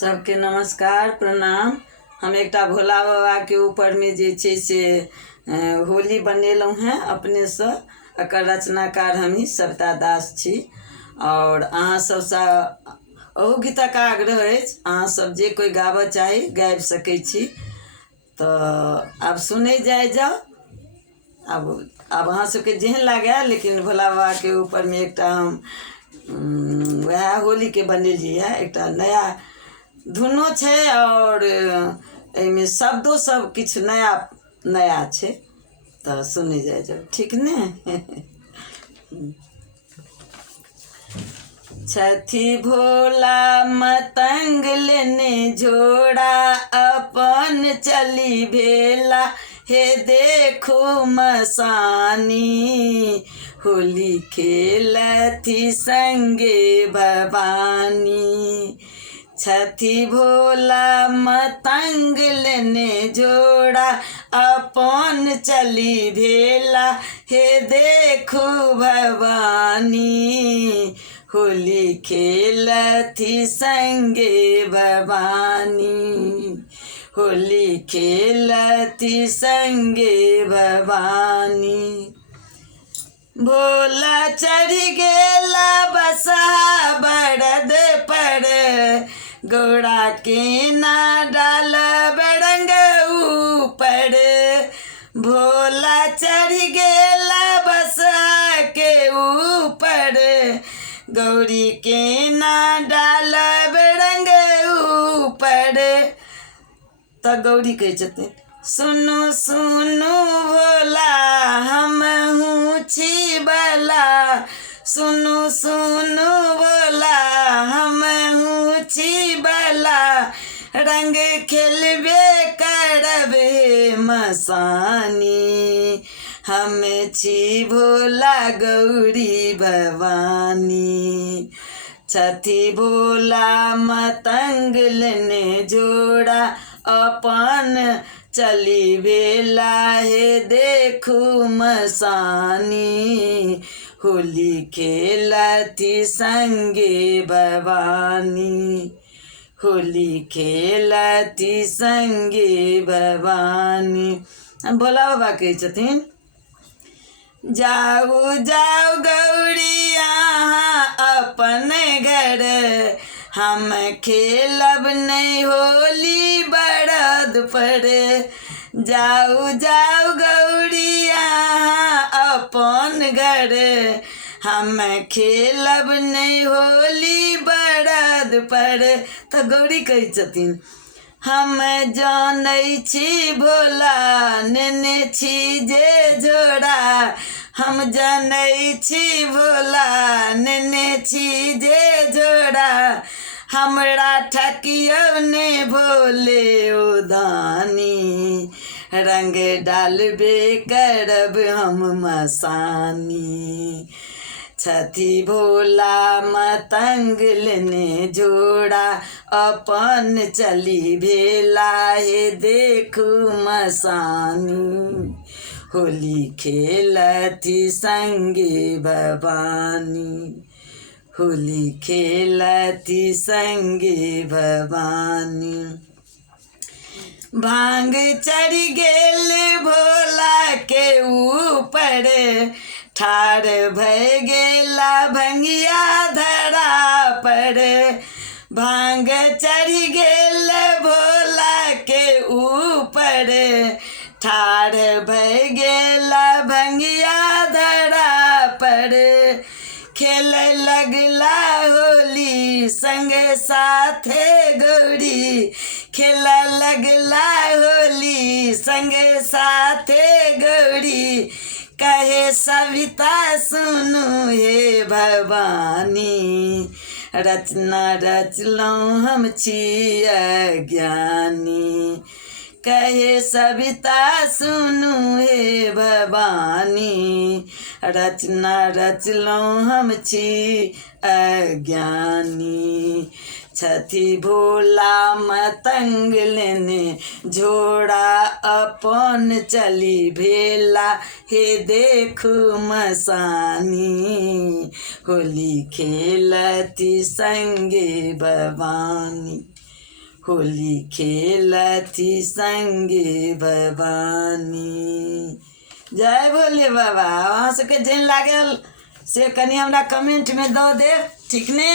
सबके नमस्कार प्रणाम। हम एकटा भोला बाबा के ऊपर में जे छे से होली बनेलहुँ हैं अपने से। एकर रचनाकार हमही सविता दास छी और अहाँ सबसँ अहू गीतक आग्रह अछि। अहाँ सब जे कोई गाबऽ चाही गाबि सकै छी। तऽ आब सुनै जाओ। अब अहाँ सबके जेहन लागे, लेकिन भोला बाबा के ऊपर में एकटा हम वह होली के बनेलिए है। एकटा नया धुनो छे और एमे शब्दों सब किछ नया नया छे। तो सुने जाओ, ठीक ने। छठी भोला मतंग लेने जोड़ा, अपन चली भेला हे देखो मसानी। होली खेलती संगे भवानी। छठी भोला मतंग लेने जोड़ा, अपन चली भेला हे देखो भवानी। होली खेलती संगे भवानी। होली खेलती संगे भवानी। भोला चढ़ गेला बसहा बरद पर, गौड़ा के ना डाल बड़ंग ऊपर। भोला चढ़ गेला बसहा के ऊपर, गौरी के ना डाल बड़ंग ऊपर। तो गौरी कहे छथिन, सुनु सुनु भोला हम हूँ छी बला। सुनु सुनु भोला हम हूँ छी बला, रंग खेलबे करबे मसानी। हम छी भोला गौरी भवानी। छठी भोला मतंग लेने जोड़ा, अपन चली भेला हे देखू मसानी। होली खेलती संगे भवानी। होली खेलती संगे भवानी। भोला बाबा कहे छथिन, जाऊ जाऊ गौरी यहाँ अपन घर, हम खेलब नहीं होली बरद पर। जाऊ जाऊ गौरी यहाँ अपन घर, हम खेलब नहीं होली बरद पर। तो गौरी कहे छथिन, हम जानै छी भोला नेने छी जे जोड़ा। हम जानै छी भोला नेने छी जे जोड़ा, हमरा ठकियब ने भोले उदानी। रंग डालबे करब हम मसानी। छठी भोला मतंग लेने जोड़ा, अपन चली भेला हे देखू मसानी। होली खेलती संगे भवानी। होली खेलती संगे भवानी। भांग चढ़ गेल भोला के ऊपर, ठाड़ भय गेला भंगिया धरा पर। भांग चढ़ गेल भोला के ऊपर, ठाड़ भय गेला भंगिया धरा पर। खेल लगला होली संग साथे गौरी। खेल लगला होली संग साथे गौरी, कहे सविता सुनु हे भवानी। रचना रचलौं हम छी अज्ञानी, कहे सविता सुनु हे भवानी। रचना रचलौं हम छी अज्ञानी। छठी भोला मतंग लेने जोड़ा, अपन चली भेला हे देखू मसानी। होली खेलती संगे भवानी। होली खेलती संगे भवानी। जय भोले बाबा। अहाँ सबके जेहन लागल से कनि हमरा कमेंट में दऽ देब, ठीक ने।